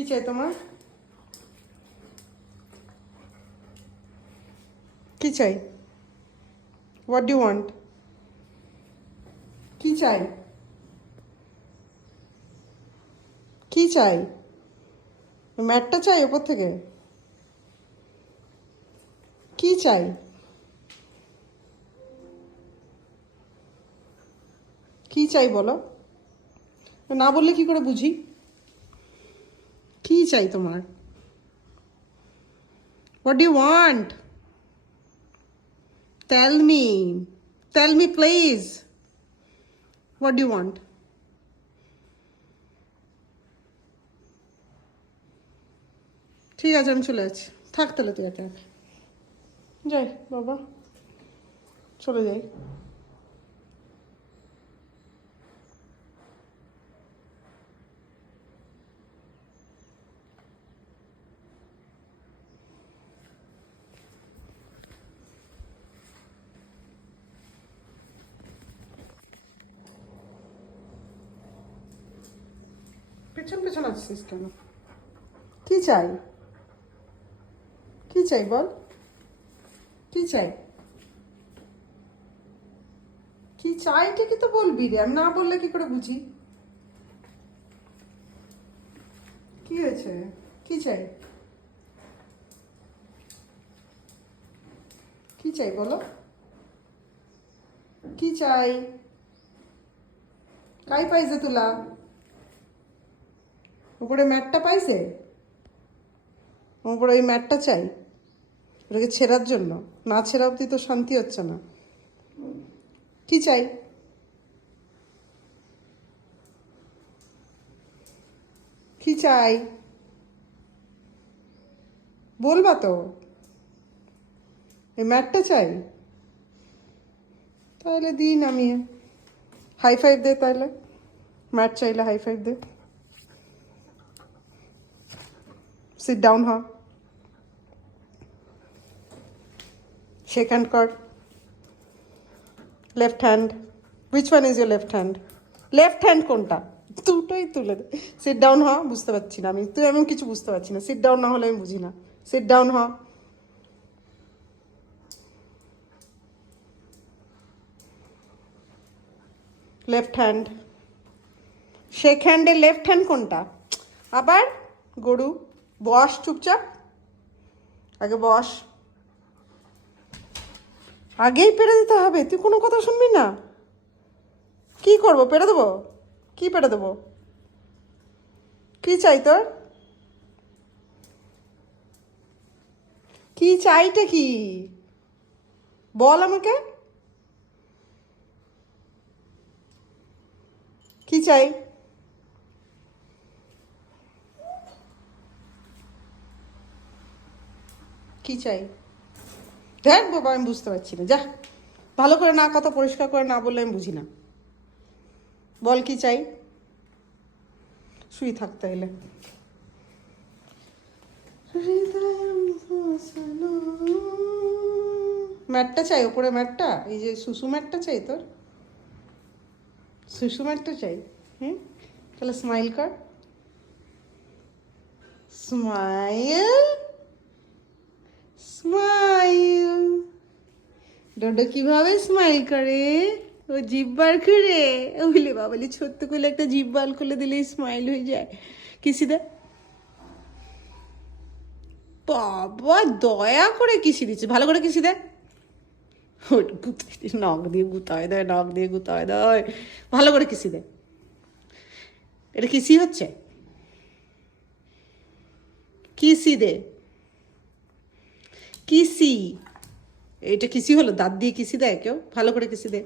কি চাই তোমার? কি চাই? What do want? কি চাই? কি চাই? ম্যাটটা চাই ওপর থেকে? কি চাই? কি চাই বলো? না বললে কি করে বুঝি? কি চাই তোমার? What do you want? Tell me, tell me please. What do you want? ঠিক আছে, আমি চলে যাচ্ছি। থাক তাহলে তুই একা একা। যাই বাবা, চলে যাই। পেছন পেছন আসছিস কেন? কি চাই? কি চাই বল? কি চাই? কি চাই ঠিকই তো বলবি রে, আমি না বললে কি করে বুঝি? কি হয়েছে? কি চাই? কি চাই বলো? কি চাই? কাই পাইছে তুলা? উপরে ম্যাটটা পাইছে? উপরে ওই ম্যাটটা চাই ওটাকে ছেঁড়ার জন্য। না ছেঁড়া অব্দি তো শান্তি হচ্ছে না। কি চাই? কি চাই বলবা তো? এই ম্যাটটা চাই? তাহলে দিই নামিয়ে। হাই ফাইভ দে তাহলে। ম্যাট চাইলে হাই ফাইভ দে। সিট ডাউন হ। শেক হ্যান্ড কর। Left hand. Which one is your left hand? Left hand কোনটা? দুটোই তুলে দে। সিট ডাউন হ। বুঝতে পারছি না আমি, তুই আমি কিছু বুঝতে পারছি না। সিট ডাউন না হলে আমি বুঝি না। সিট ডাউন হ। Left hand. শেক হ্যান্ডের লেফট হ্যান্ড কোনটা? আবার গরু। বস চুপচাপ, আগে বস। আগেই পেরে দিতে হবে, তুই কোনো কথা শুনবি না? কি করবো, পেরে দেবো? কি পেরে দেবো? কি চাই তোর? কি চাইটা কি বল আমাকে। কি চাই? কি চাই? দেখ বাবা, আমি বুঝতে পারছি না, যা। ভালো করে না, কথা পরিষ্কার করে না বললে আমি বুঝি না। বল কি চাই? শুই থাকতে এলে। ম্যাটটা চাই, ওপরে ম্যাটটা, এই যে সুসু ম্যাটটা চাই তোর? সুসু ম্যাটটা চাই? হুম, তাহলে স্মাইল কর। Smile, smile. ডোডো কিভাবে স্মাইল করে? ও জিভ বার করে। বলে বাবালি ছোট্ট করে একটা জিভ বার করে দিলেই স্মাইল হয়ে যায়। কিসি দে বাবা, দয়া করে কিসি দিচ্ছে, ভালো করে কিসি দে। ওটা গুতাই দে, নখ দিয়ে গুতায় দেয়, নখ দিয়ে গুতায় দেয়। ভালো করে কিসি দে। এটা কিসি হচ্ছে? কিসি দে, কিসি। এটা কিসি হলো? দাঁত দিয়ে কিসি দেয় কেউ? ভালো করে কিসি দে।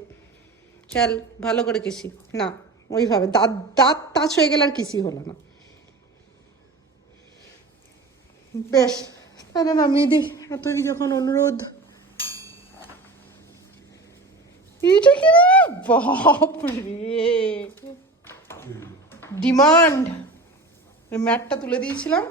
চল, ভালো করে কিসি। না, ওইভাবে দাঁত দাঁত টাচ হয়ে গেলে আর কিসি হলো না। বেশ, তাহলে নামিয়ে দিই, এতই যখন অনুরোধ। এটা কি রে বাপ রে, ডিমান্ড। ম্যাটটা তুলে দিয়েছিলাম,